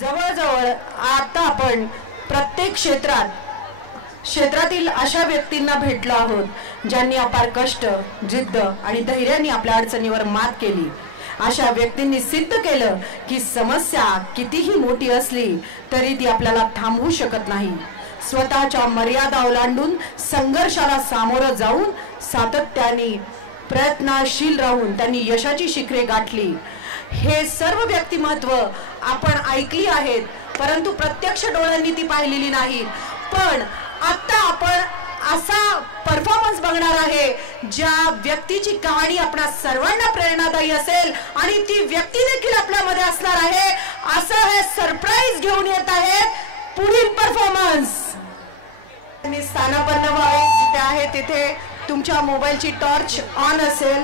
जवळजवळ आता आपण प्रत्येक क्षेत्रातील अशा व्यक्तींना भेटलो आहोत ज्यांनी अपार कष्ट, जिद्द आणि धैर्याने आपल्या अडचणीवर मात केली. अशा व्यक्तींनी सिद्ध केलं की समस्या कितीही मोठी असली तरी ती आपल्याला थांबवू शकत नाही. स्वतःच्या मर्यादा ओलांडून संघर्षाला सामोरं जाऊन सातत्याने प्रयत्नशील राहून त्यांनी यशाची शिखरे गाठली. हे सर्व व्यक्तिमत्व आपण ऐकली आहेत, परंतु प्रत्यक्ष डोळ्यांनी ती पाहिलेली नाहीत. पण आता आपण असा परफॉर्मन्स बघणार आहे ज्या व्यक्तीची कहाणी आपल्या सर्वांना प्रेरणादायी असेल आणि ती व्यक्ती देखील आपल्यामध्ये असणार आहे. असं हे सरप्राईज घेऊन येत आहेत पुढील परफॉर्मन्स. स्थानापन्न व्हावे, जिथे आहे तिथे तुमच्या मोबाईलची टॉर्च ऑन असेल.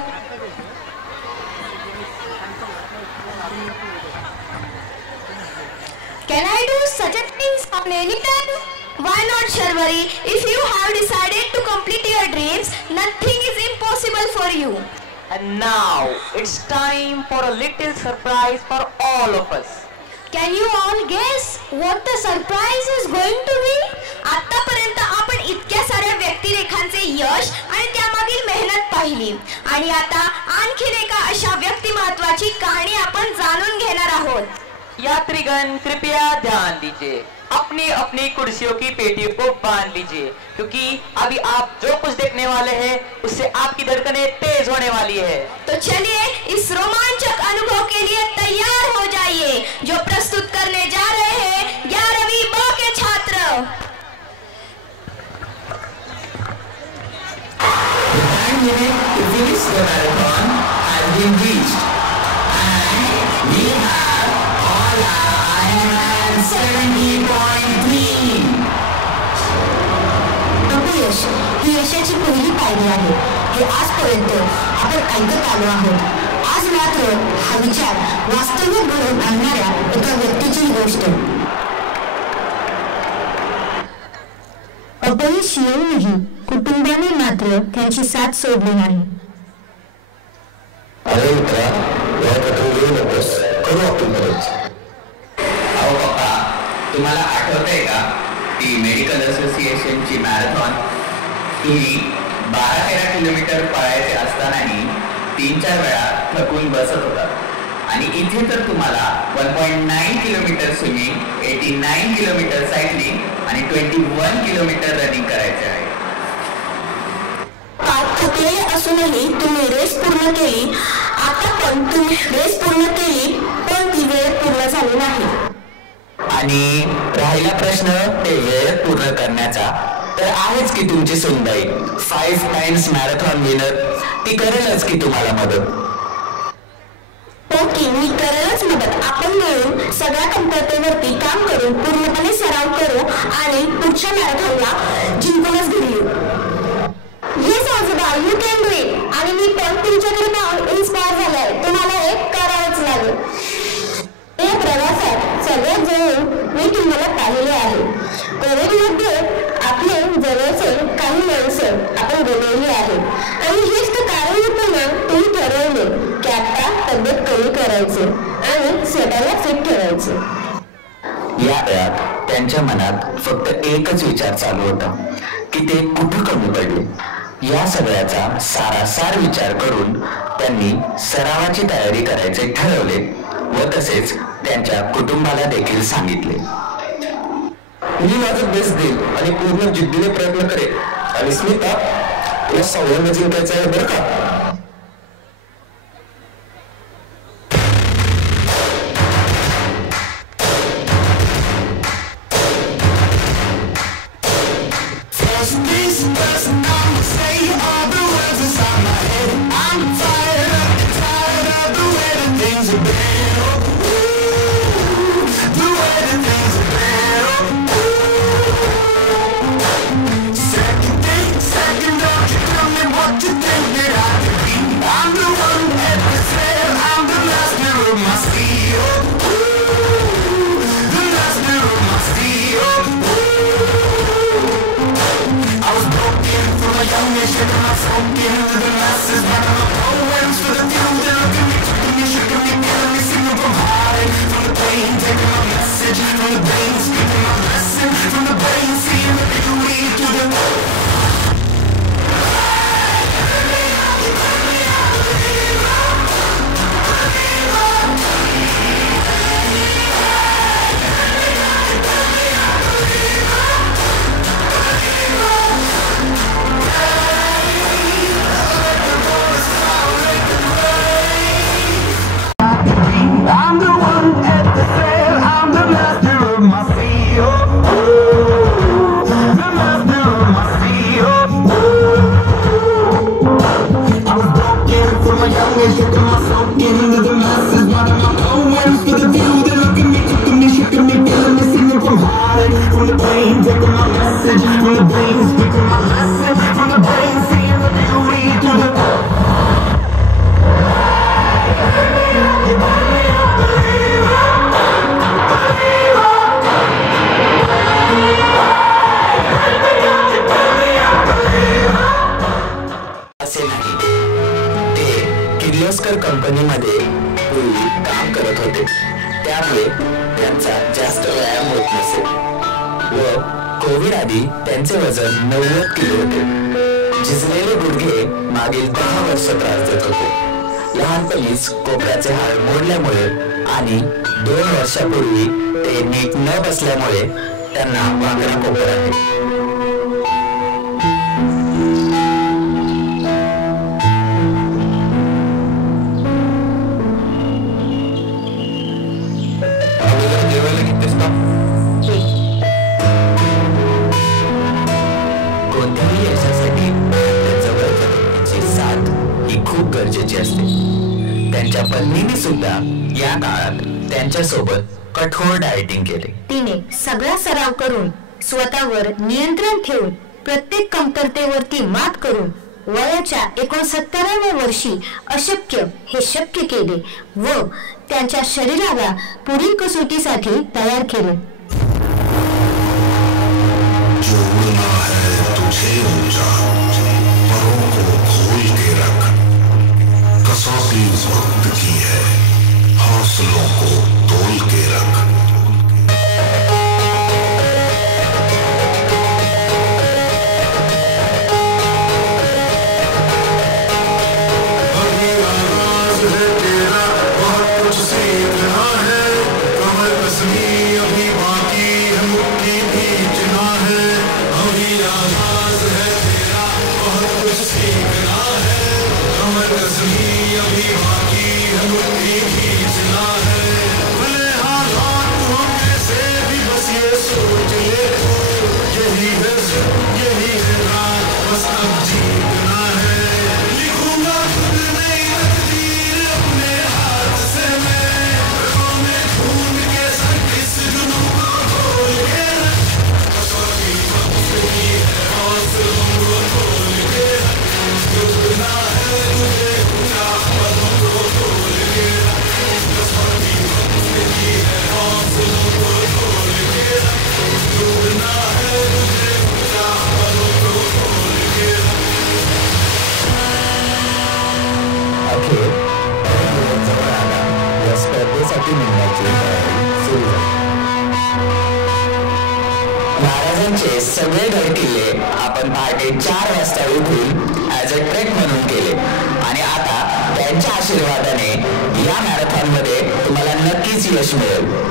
Can I do such a things on any time? Why not, Sharvari? If you have decided to complete your dreams, nothing is impossible for you. And now it's time for a little surprise for all of us. Can you all guess what the surprise is going to be? आतापर्यंत आपण इतक्या साऱ्या व्यक्तिरेखांचे यश आणि त्यामागील मेहनत पाहिली आणि आता आणखीन एका अशा व्यक्तिमत्वाची कहाणी आपण जाणून घेणार आहोत. यात्रीगण कृपया ध्यान दीजिए, अपनी अपनी कुर्सियों की पेटियों को बांध लीजिए, क्योंकि अभी आप जो कुछ देखने वाले हैं उससे आपकी धड़कनें तेज होने वाली है. तो चलिए इस रोमांचक अनुभव के लिए तैयार हो जाइए, जो प्रस्तुत करने जा रहे हैं 11वीं ब के छात्र. To finish the marathon has been reached, and we have all our Ironman 70.3. अपयश ही यशाची पहिली पायरी आहे हे आजपर्यंत आपण ऐकत आलो आहोत. आज मात्र हा विचार वास्तविक घडवून आणणाऱ्या एका व्यक्तीची गोष्ट. अपयश येऊनही कुटुंबाने मात्र त्यांची साथ सोडली नाही. अरे मित्रा, येऊ नकोस, करू आपण मदत. अहो पप्पा, तुम्हाला आठवतंय का ती मेडिकल असोसिएशनची मॅरेथॉन? तुम्ही 12-13 किलोमीटर पळायचे असतानाही 3-4 वेळा थकून बसत होता आणि इथे तर तुम्हाला 1.9 किलोमीटर स्विमिंग, 89 किलोमीटर सायकलिंग आणि 21 किलोमीटर रनिंग करायचे आहे. थकलेले असूनही तुम्ही रेस पूर्ण केली. आता पण तुम्ही रेस पूर्ण केली, पण ती वेळ पूर्ण झाली नाही. आणि राहिला प्रश्न ते वेळेत पूर्ण करण्याचा, तर आहेच की तुमची सुनबाई 5 टाइम्स मॅरेथॉन विनर. ती करेलच की तुम्हाला मदत. ओके, मी करेलच मदत. आपण मिळून सगळ्या कमतरतेवरती काम करू, पूर्णपणे सराव करू आणि पुढच्या मॅरेथॉनला जिंकूनच घरी येऊ. येस आजोबा, यू कॅन डू इट. आणि मी पण तुमच्याकडे पाहून इन्स्पायर झालाय. तुम्हाला हे करावंच लागेल. या प्रवासात सगळ्यात जवळ मी तुम्हाला पाहिले आहे. कोविडमध्ये आपले जवळचे काही माणसं आपण गमावली आहेत आणि हेच तर कारण होतं ना तुम्ही ठरवले की आता तब्येत कमी करायचे आणि स्वतःला फिट ठेवायचे. या वेळात त्यांच्या मनात फक्त एकच विचार चालू होता की ते कुठं कमी पडले. या सगळ्याचा सारासार विचार करून त्यांनी सरावाची तयारी करायचे ठरवले व तसेच त्यांच्या कुटुंबाला देखील सांगितले. मी माझं बेस्ट देईल आणि पूर्ण जिद्दीने प्रयत्न करेन. आणि स्मिता, तुला सौरभ जिंकायचं आहे बरं का? Second, don't you tell me what you think that I message from the brain, speaking my lesson from the brain, seeing the beauty through the I'm the one at the sail, I'm the master of my sea, oh, the master of my sea, oh. I was broken from a young age, taking myself into the masses, writing my poems for the view. They look at me, took me, shaking me, feeling me, singing from heart, from the brain, taking my message from the brain, speaking my lesson from the brain, seeing the beauty through the असे नाही, ते किर्लोस्कर कंपनीमध्ये पूर्वी काम करत होते, त्यामुळे त्यांचा जास्त व्यायाम होत नसे व कोविड आधी त्यांचे वजन 90 किलो होते. झिजलेले गुडघे मागील 10 वर्ष त्रास देत होते. लहानपणीच कोपऱ्याचे हाड मोडल्यामुळे आणि 2 वर्षापूर्वी ते नीट न बसल्यामुळे त्यांना वाकडा कोपर आहे. कोणत्याही यशासाठी जवळ करण्याची साथ ही खूप गरजेची असते. त्यांच्या पत्नीने सुद्धा या काळात त्यांच्या सोबत कठोर डाएटिंग केले. तिने सगळा सराव करून स्वतःवर नियंत्रण ठेवून प्रत्येक कमतरतेवरती मात करून वयाच्या 69व्या वर्षी अशक्य हे शक्य केले व त्यांच्या शरीराला पुढील कसोटीसाठी तयार केले. जो उड़ना है तुझे ऊंचा, परों को खोल के रख, कसौटी वक्त की है, हौसलों को तोल के रख. अभी आगाज है तेरा, बहुत कुछ सीखना है, कमर कसमी अभी बाकी है, मुट्ठी भींचना है. अभी आगाज है तेरा, बहुत कुछ सीखना है, कमर कसमी अभी बाकी है, मुट्ठी भींचना है. भले हालात हो कैसे भी बस ये सोच ले, यही है यही है रात, बस अब जीतना है. लिखूंगा खुद नई तकदीर अपने हाथ से मैं, रगों में खून के संग इस जुनून को खोल के रख, कसौटी वक्त की है, हौसलों को खोल के रख, डूबना है तुझे ऊंचा, पदों को खोल के रख, कसौटी वक्त की है, हौसलों को खोल के रख, डूबना है तुझे ऊंचा, पदों को खोल के रख. अखेर जवळ आला या स्पर्धेसाठी निघण्याची तयारी सुरू झाली. महाराजांचे सगळे धडकिल्ले आपण पहाटे 4 वाजता उठून ॲज अ ट्रेक म्हणून केले आणि आता त्यांच्या आशीर्वादाने या मॅरेथॉनमध्ये तुम्हाला नक्कीच यश मिळेल.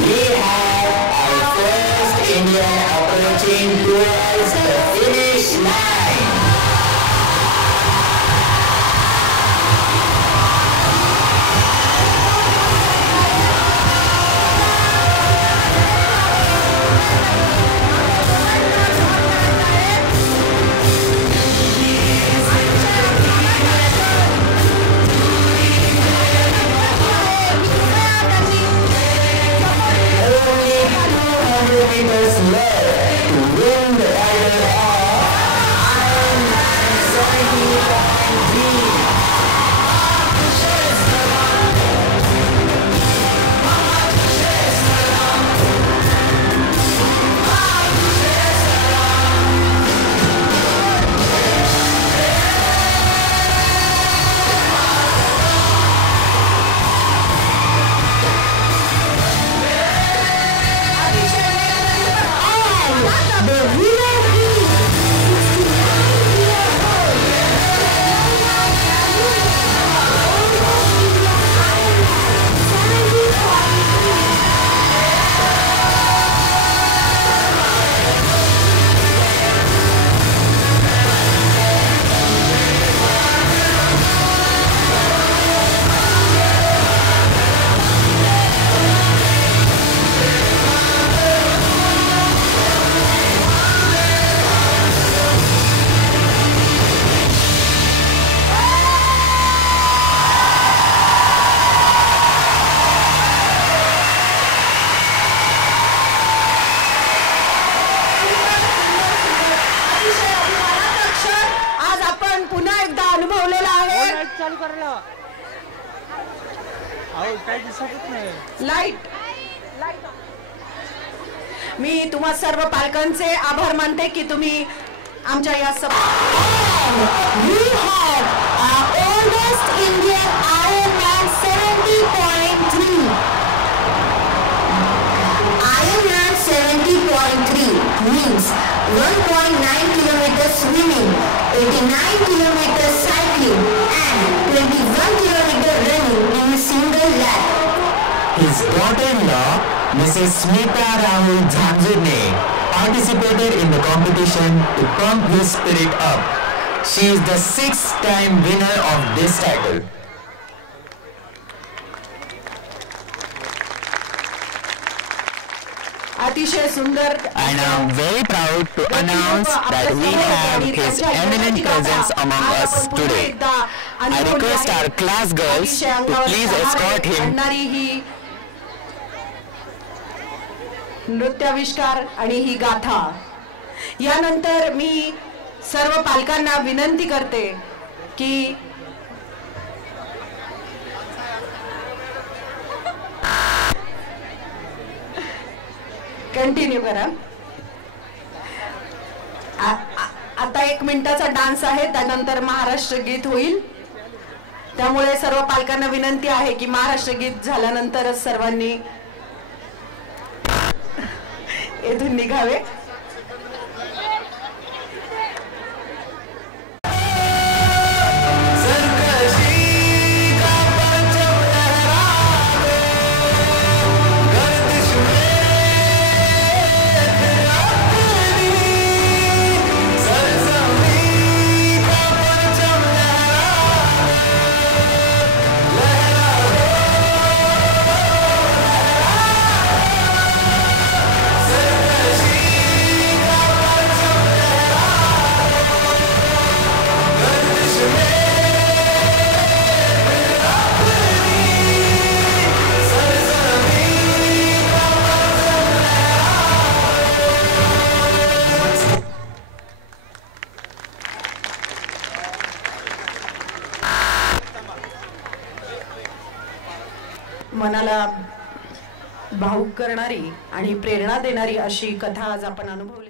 We have our first Indian approaching towards the finish line. Only 200 meters left to win the title लाईट. मी तुम्हा सर्व पालकांचे आभार मानते की तुम्ही आमच्या या means 1.9 kilometers swimming, 89 kilometers cycling, and 21 kilometers running in a single lap. His daughter-in-law, Mrs. Smita Rahul Jhanjurne, participated in the competition to pump his spirit up. She is the 6th-time winner of this title. अतिशय सुंदर. And I am very proud to announce that we have his eminent presence among us today. I request our class girls to please escort him. नृत्याविष्कार आणि ही गाथा. यानंतर मी सर्व पालकांना विनंती करते की कंटिन्यू करा. आता 1 मिनिटाचा डान्स आहे, त्यानंतर महाराष्ट्र गीत होईल. त्यामुळे सर्व पालकांना विनंती आहे की महाराष्ट्र गीत झाल्यानंतरच सर्वांनी येथून निघावे. मनाला भावुक करणारी आणि प्रेरणा देणारी अशी कथा आज आपण अनुभवली.